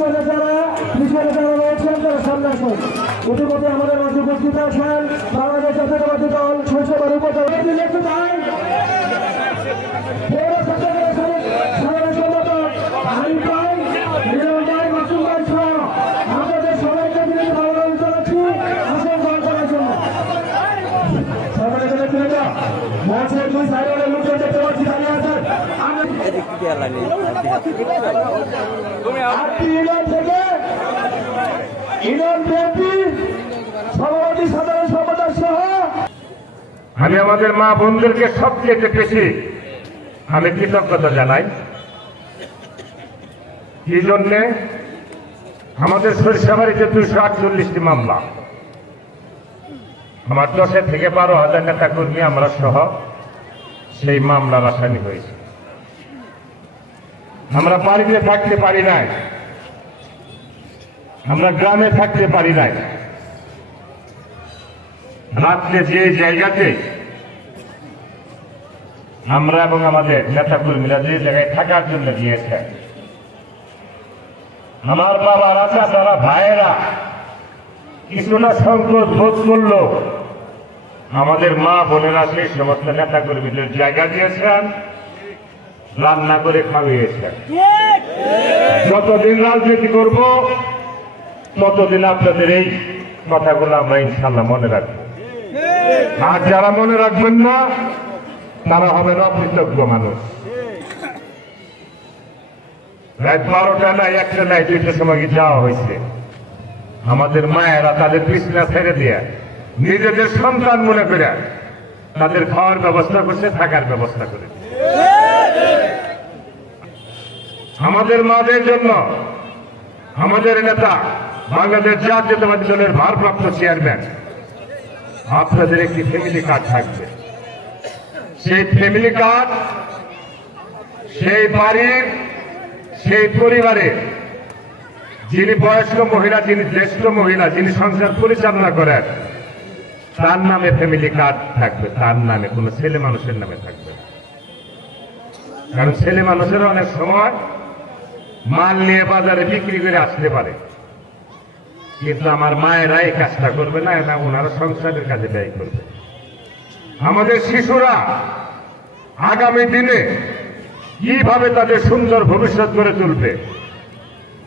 যারা রয়েছেন তারা সামনে আসুন। ইতিমধ্যে আমাদের মাঝে উপস্থিত আছেন বাংলাদেশ জাতীয়তাবাদী দল শৈশবের উপজেলা আমাদের সবাইকে বিরোধী ভাবনা জানাচ্ছি আসন গ্রহণ করার জন্য। মঞ্চের দুই সাইডের লোকজন দেখতে পাচ্ছি দাঁড়িয়ে আছেন। আমি আমাদের মা বোনদেরকে সবচেয়ে বেশি আমি কৃতজ্ঞতা জানাই। এই জন্যে আমাদের সরিষাবাড়িতে 248টি মামলা, আমার 10 থেকে 12,000 নেতা কর্মী আমরা সহ সেই মামলার আসামি হয়েছে। আমরা বাড়িতে থাকতে পারি নাই, আমরা গ্রামে থাকতে পারি নাই। রাত্রে যে জায়গাতে আমরা এবং আমাদের নেতা কর্মীরা যে জায়গায় থাকার জন্য গিয়েছে, আমার বাবারা চাচারা ভাইয়েরা কিছুটা সংকোচ বোধ করল, আমাদের মা বোনেরা সেই সমস্ত নেতা কর্মীদের জায়গা দিয়েছেন, রান্না করে খাওয়িয়েছেন। যতদিন রাজনীতি করব ততদিন আপনাদের এই কথাগুলো আমরা ইনশাল্লাহ মনে রাখবো। আর যারা মনে রাখবেন না তারা হবেন অকৃতজ্ঞ মানুষ। রাত 12টা নাই, 1টা নাই, 2টার সময় যাওয়া হয়েছে। আমাদের মায়েরা তাদের বিছানা ছেড়ে দিয়ে নিজেদের সন্তান মনে করে তাদের খাওয়ার ব্যবস্থা করছে, থাকার ব্যবস্থা করে। আমাদের মাদের জন্য আমাদের নেতা বাংলাদেশ জাতীয়তাবাদী দলের ভারপ্রাপ্ত চেয়ারম্যান আপনাদের একটি ফ্যামিলি কার্ড থাকবে। সেই ফ্যামিলি কার্ড সেই বাড়ির সেই পরিবারের যিনি বয়স্ক মহিলা, যিনি জ্যেষ্ঠ মহিলা, যিনি সংসার পরিচালনা করেন, তার নামে ফ্যামিলি কার্ড থাকবে, তার নামে, কোন ছেলে মানুষের নামে থাকবে। কারণ ছেলে মানুষের অনেক সময় মাল নিয়ে বাজারে বিক্রি করে আসতে পারে, কিন্তু আমার মায়েরা এই কাজটা করবে না, না ওনারা সংসারের কাজে ব্যয় করবে। আমাদের শিশুরা আগামী দিনে কিভাবে তাদের সুন্দর ভবিষ্যৎ গড়ে তুলবে,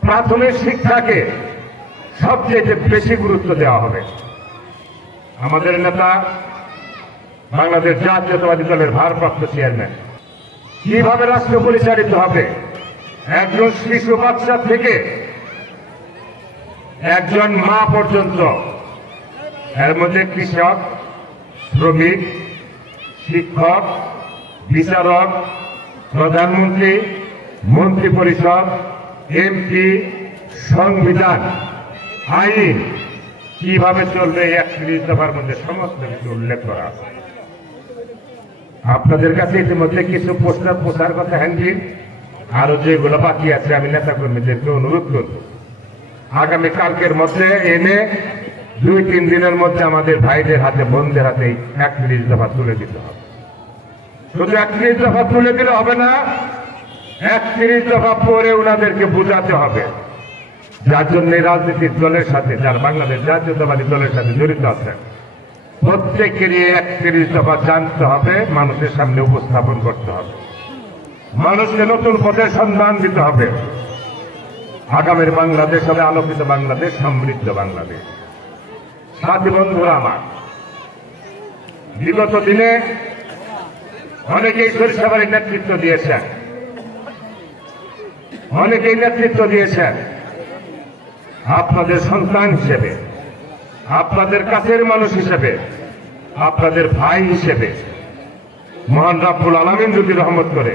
প্রাথমিক শিক্ষাকে সবচেয়ে বেশি গুরুত্ব দেওয়া হবে। আমাদের নেতা বাংলাদেশ জাতীয়তাবাদী দলের ভারপ্রাপ্ত চেয়ারম্যান কিভাবে রাষ্ট্র পরিচালিত হবে, একজন শিশু বাচ্চা থেকে একজন মা পর্যন্ত, এর মধ্যে কৃষক, শ্রমিক, শিক্ষক, বিচারক, প্রধানমন্ত্রী, মন্ত্রী পরিষদ, এমপি, সংবিধান, আইন কিভাবে চলবে, 31 দফার মধ্যে সমস্ত কিছু উল্লেখ করা আছে। আপনাদের কাছে ইতিমধ্যে কিছু প্রস্তাব প্রচার কথা হ্যান্ডিল, আরো যেগুলো বাকি আছে আমি নেতা কর্মীদেরকে অনুরোধ করব আগামী কালকের মধ্যে এনে 2-3 দিনের মধ্যে আমাদের ভাইদের হাতে, বোনদের হাতে 31 দফা তুলে দিতে হবে। শুধু 31 দফা তুলে দিলে হবে না, 31 দফা পরে ওনাদেরকে বোঝাতে হবে, যার জন্য রাজনৈতিক দলের সাথে, যার বাংলাদেশ জাতীয়তাবাদী দলের সাথে জড়িত আছে, প্রত্যেকেরই 31 দফা জানতে হবে, মানুষের সামনে উপস্থাপন করতে হবে, মানুষকে নতুন পথের সন্ধান দিতে হবে। আগামীর বাংলাদেশ হবে আলোকিত বাংলাদেশ, সমৃদ্ধ বাংলাদেশ। সাথী বন্ধুরা আমার, বিগত দিনে অনেকেই সরিষাবাড়ির নেতৃত্ব দিয়েছেন, অনেকেই নেতৃত্ব দিয়েছেন। আপনাদের সন্তান হিসেবে, আপনাদের কাছের মানুষ হিসেবে, আপনাদের ভাই হিসেবে মহান রাব্বুল আলামিন যদি রহমত করে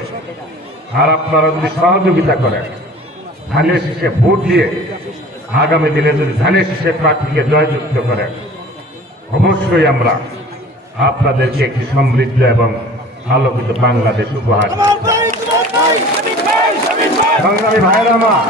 আর আপনারা যদি সহযোগিতা করেন, ধানের শীষে ভোট দিয়ে আগামী দিনে যদি ধানের শীষের প্রার্থীকে জয়যুক্ত করেন, অবশ্যই আমরা আপনাদেরকে একটি সমৃদ্ধ এবং আলোকিত বাংলাদেশ উপহার দেব। সংগ্রামী ভাইয়েরা আমার,